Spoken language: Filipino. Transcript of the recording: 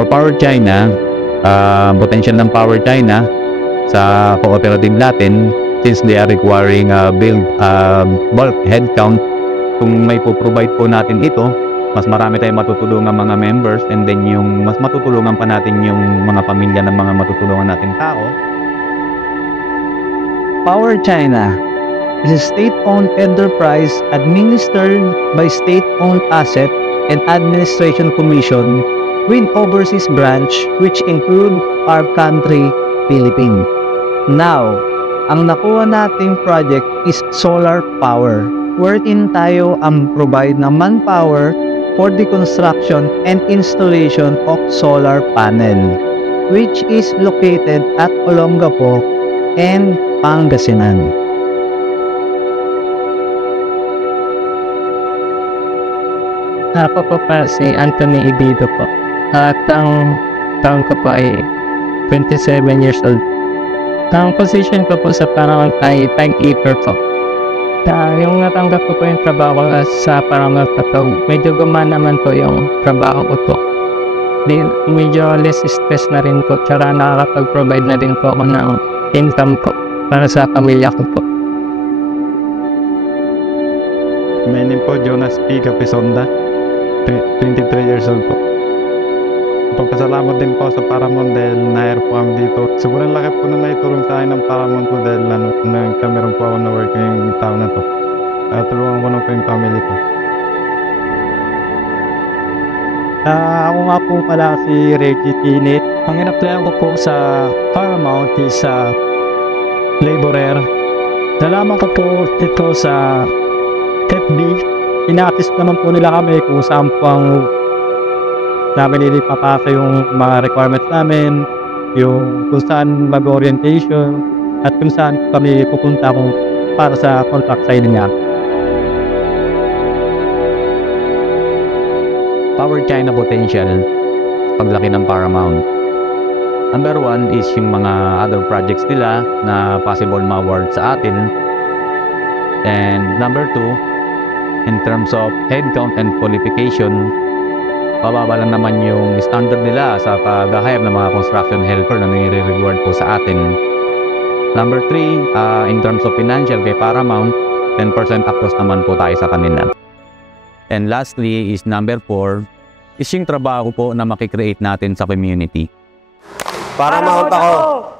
For Power China, potential ng Power China sa cooperative natin, since they are requiring build bulk headcount, kung may po-provide po natin ito, mas marami tayong matutulungan mga members, and then yung mas matutulungan pa natin yung mga pamilya ng mga matutulungan natin tao. Power China is a state-owned enterprise administered by State-Owned Asset and Administration Commission with overseas branch which include our country, Philippines. Now, ang nakuha nating project is solar power, wherein tayo ang provide ng manpower for the construction and installation of solar panel, which is located at Olongapo and Pangasinan. Ako po pa si Anthony Ibido po. At ang taon ko po ay 27 years old. Ang position ko po sa Paramount ay timekeeper po. Yung natanggap ko po yung trabaho sa Paramount po, medyo gumana naman po yung trabaho ko po. Medyo less stress na rin po, tsaka nakakapag-provide na rin po ako ng income po para sa pamilya ko po. My name po Jonas P. Capisonda, 23 years old po. Pagpasalamat din po sa Paramount dahil na-hire po kami dito. Sobrang laki po na naitulong sa akin ng Paramount po dahil nagkameron po ako na work yung taon na to. Tulungan ko na po yung family ko. Ako nga po pala si Reggie Tinit. Ang in-applyan ko po sa Paramount is laborer. Nalaman ko po ito sa FB. Ina-assist naman po nila kami kung saan po ang namin papasa yung mga requirements namin, yung kung saan mag-orientation, at kung saan kami pupunta kung para sa contract signing niya. Power China potential, paglaki ng Paramount. Number one is yung mga other projects nila na possible ma-award sa atin. And number two, in terms of headcount and qualification, bababa lang naman yung standard nila sa pag-hire ng mga construction helper na nire-reward po sa atin. Number 3, in terms of financial kay Paramount, 10% across naman po tayo sa kanila. And lastly is number 4, is yung trabaho po na makikreate natin sa community. Paramount ako!